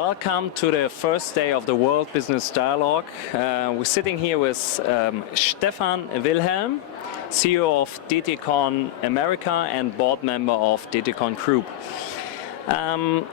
Welcome to the first day of the World Business Dialogue. We're sitting here with Stefan Wilhelm, CEO of Detecon America and board member of Detecon Group.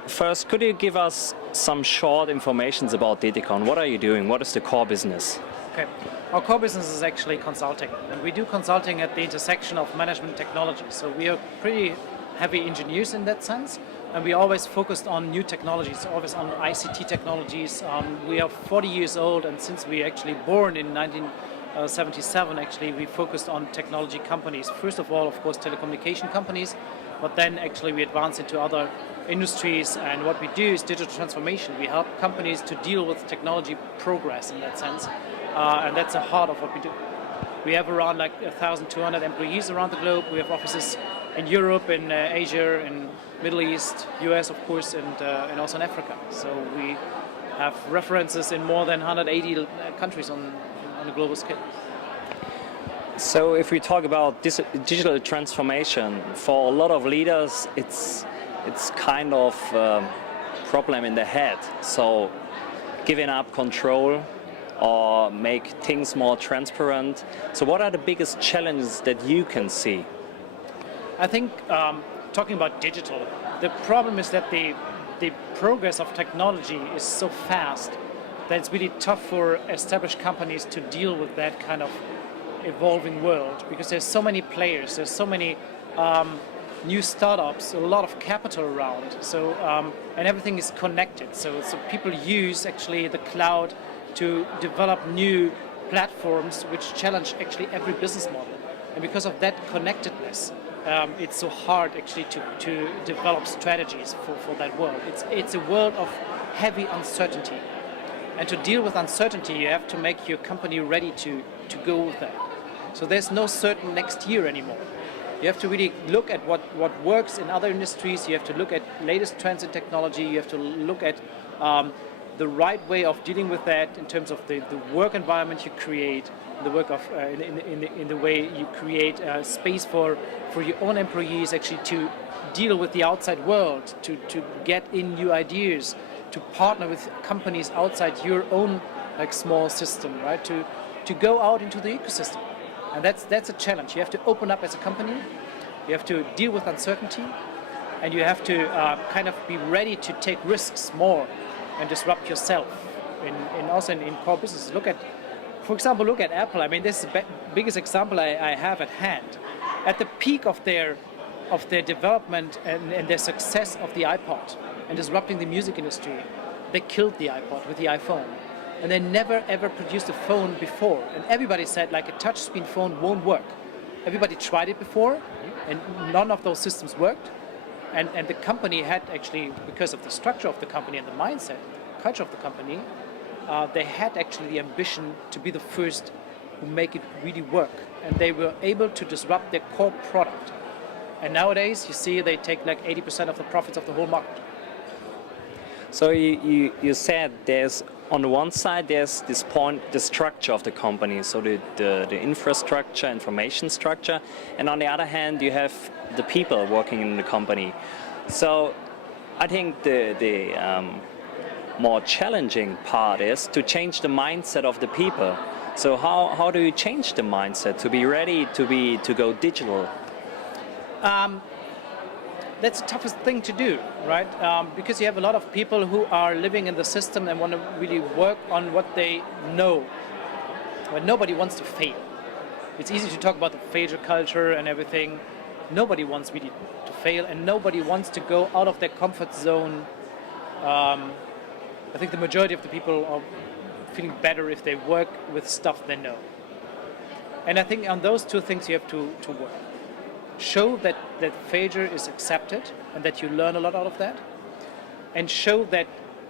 First, could you give us some short information about Detecon? What are you doing? What is the core business? Okay. Our core business is actually consulting, and we do consulting at the intersection of management and technology. So we are pretty heavy engineers in that sense, and we always focused on new technologies, always on ICT technologies. We are 40 years old, and since we actually born in 1977, actually we focused on technology companies. First of all, of course, telecommunication companies, but then actually we advance into other industries, and what we do is digital transformation. We help companies to deal with technology progress in that sense, and that's the heart of what we do. We have around like 1,200 employees around the globe. We have offices in Europe, in Asia, in Middle East, US of course, and also in Africa. So we have references in more than 180 countries on a global scale. So if we talk about this digital transformation, for a lot of leaders it's kind of problem in the head. So giving up control or make things more transparent. So what are the biggest challenges that you can see? I think talking about digital, the problem is that the progress of technology is so fast that it's really tough for established companies to deal with that kind of evolving world, because there's so many players, there's so many new startups, a lot of capital around, so and everything is connected. So people use actually the cloud to develop new platforms which challenge actually every business model, and because of that connectedness, it's so hard actually to develop strategies for that world. It's a world of heavy uncertainty, and to deal with uncertainty you have to make your company ready to go with that. So there's no certain next year anymore. You have to really look at what works in other industries. You have to look at latest trends in technology. You have to look at the right way of dealing with that in terms of the work environment you create, the work of in the way you create space for your own employees actually to deal with the outside world, to get in new ideas, to partner with companies outside your own like small system, right? To go out into the ecosystem, and that's a challenge. You have to open up as a company. You have to deal with uncertainty, and you have to kind of be ready to take risks more and disrupt yourself. Also in core business, for example, look at Apple. I mean, this is the biggest example I have at hand. At the peak of their development and their success of the iPod and disrupting the music industry, they killed the iPod with the iPhone. And they never ever produced a phone before. And everybody said like a touchscreen phone won't work. Everybody tried it before, and none of those systems worked. And the company had actually, because of the structure of the company and the mindset, culture of the company, they had actually the ambition to be the first who make it really work. And they were able to disrupt their core product. And nowadays, you see they take like 80% of the profits of the whole market. So you said there's, on the one side, there's this point, the structure of the company, so the infrastructure, information structure, and on the other hand, you have the people working in the company. So I think the more challenging part is to change the mindset of the people. So how do you change the mindset to be ready to go digital? That's the toughest thing to do, right? Because you have a lot of people who are living in the system and want to really work on what they know. But nobody wants to fail. It's easy to talk about the failure culture and everything. Nobody wants really to fail, and nobody wants to go out of their comfort zone. I think the majority of the people are feeling better if they work with stuff they know. And I think on those two things you have to work. Show that failure is accepted and that you learn a lot out of that, and show that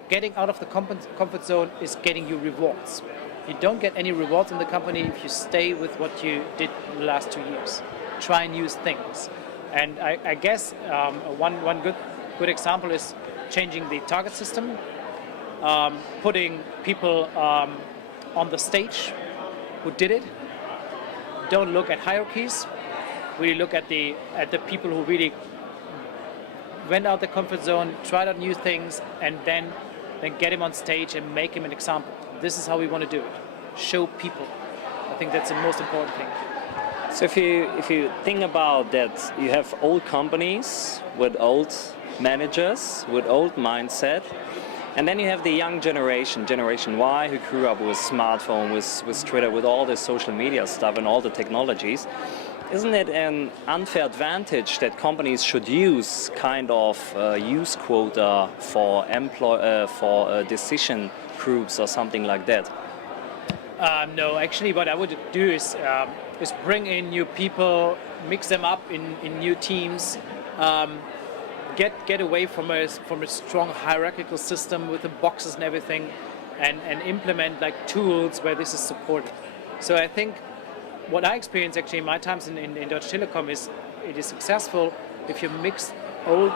getting out of the comfort zone is getting you rewards. You don't get any rewards in the company if you stay with what you did in the last 2 years. Try new things. And I guess one good example is changing the target system, putting people on the stage who did it. Don't look at hierarchies. We look at the people who really went out the comfort zone, tried out new things, and then then get him on stage and make him an example. This is how we want to do it. Show people. I think that's the most important thing. So if you think about that, you have old companies with old managers, with old mindset, and then you have the young generation, Generation Y, who grew up with smartphone, with Twitter, with all the social media stuff and all the technologies. Isn't it an unfair advantage that companies should use kind of use quota for decision groups or something like that? No, actually, what I would do is bring in new people, mix them up in new teams, get away from a strong hierarchical system with the boxes and everything, and implement like tools where this is supported. So I think what I experienced actually in my times in Deutsche Telekom is it is successful if you mix old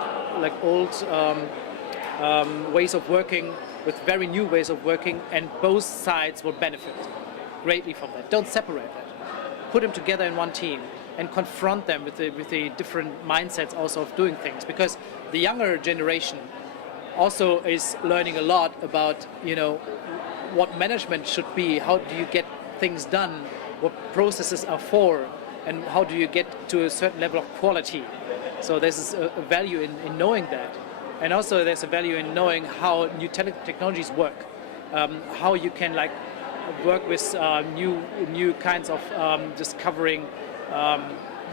ways of working with very new ways of working, and both sides will benefit greatly from that. Don't separate that. Put them together in one team and confront them with the different mindsets also of doing things, because the younger generation also is learning a lot about what management should be, how do you get things done, what processes are for, and how do you get to a certain level of quality. So there's a value in knowing that. And also there's a value in knowing how new technologies work, how you can work with new kinds of discovering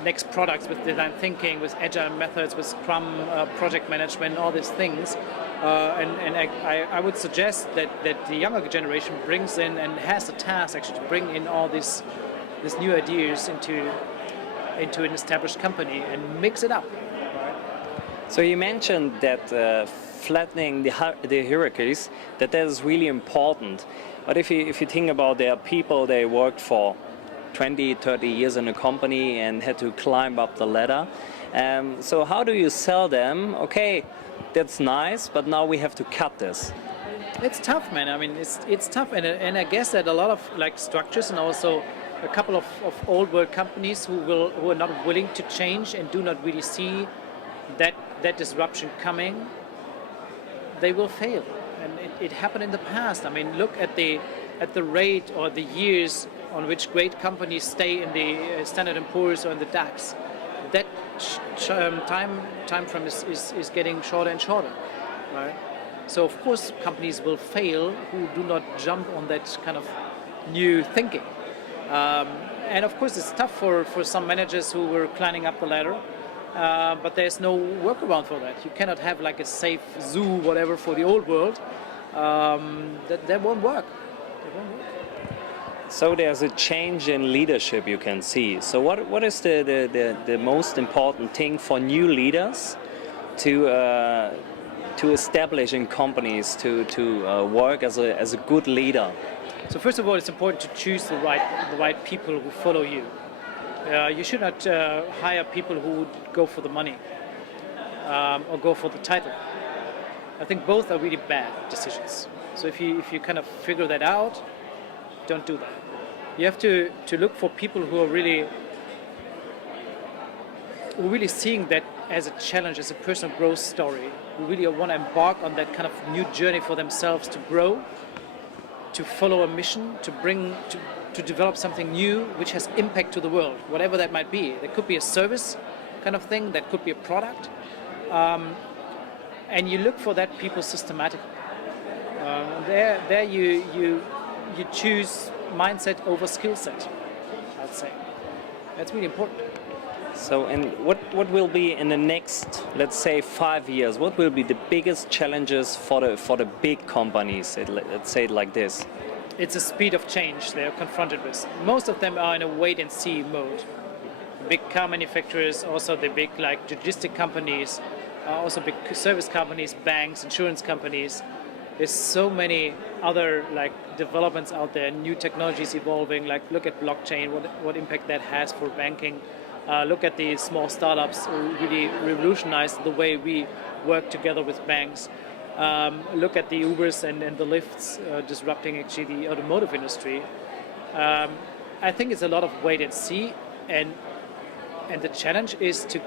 next products with design thinking, with agile methods, with Scrum, project management, all these things. And I would suggest that the younger generation brings in and has a task actually to bring in all these new ideas into an established company and mix it up. So you mentioned that flattening the hierarchies, that is really important. But if you think about there are people, they worked for 20, 30 years in a company and had to climb up the ladder. So how do you sell them? Okay, that's nice, but now we have to cut this. It's tough, man. I mean, it's tough, and I guess that a lot of structures and also a couple of old world companies who are not willing to change and do not really see that disruption coming, they will fail. And it happened in the past. I mean, look at the rate or the years on which great companies stay in the Standard & Poor's or in the DAX. That time frame is getting shorter and shorter, right? So of course companies will fail who do not jump on that kind of new thinking. And of course it's tough for some managers who were climbing up the ladder. But there's no workaround for that. You cannot have a safe zoo, whatever, for the old world. That won't work. So there's a change in leadership you can see. So what is the most important thing for new leaders to establish in companies to work as a good leader? So first of all, it's important to choose the right people who follow you. You should not hire people who would go for the money or go for the title. I think both are really bad decisions. So if you kind of figure that out, don't do that. You have to look for people who are really seeing that as a challenge, as a personal growth story, who really want to embark on that kind of new journey for themselves to grow, to follow a mission, to develop something new which has impact to the world, whatever that might be. That could be a service kind of thing, that could be a product. And you look for that people systematically. There you choose mindset over skill set, I'd say. That's really important. So, and what will be in the next, let's say, 5 years? What will be the biggest challenges for the big companies? Let's say it like this. It's the speed of change they are confronted with. Most of them are in a wait-and-see mode. Big car manufacturers, also the big logistic companies, also big service companies, banks, insurance companies. There's so many other developments out there, new technologies evolving. Look at blockchain, what impact that has for banking. Look at the small startups who really revolutionized the way we work together with banks. Look at the Ubers and the Lyfts disrupting actually the automotive industry. I think it's a lot of wait and see, and the challenge is to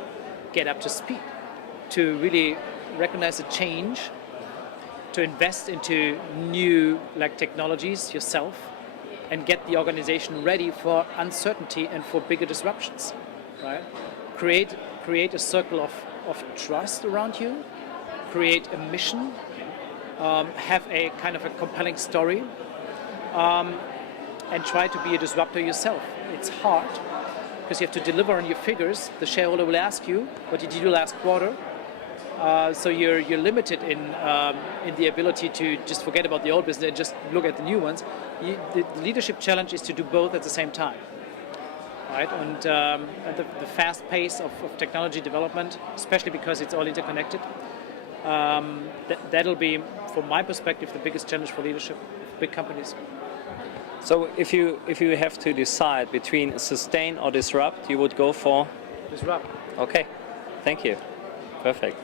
get up to speed, to really recognize the change to invest into new like technologies yourself and get the organization ready for uncertainty and for bigger disruptions, right? Create a circle of trust around you, create a mission, have a kind of a compelling story, and try to be a disruptor yourself. It's hard because you have to deliver on your figures. The shareholder will ask you, what did you do last quarter? So you're limited in the ability to just forget about the old business and just look at the new ones. The leadership challenge is to do both at the same time, right? And the fast pace of technology development, especially because it's all interconnected, that'll be, from my perspective, the biggest challenge for leadership of big companies. So if you have to decide between sustain or disrupt, you would go for Disrupt. Okay, thank you. Perfect.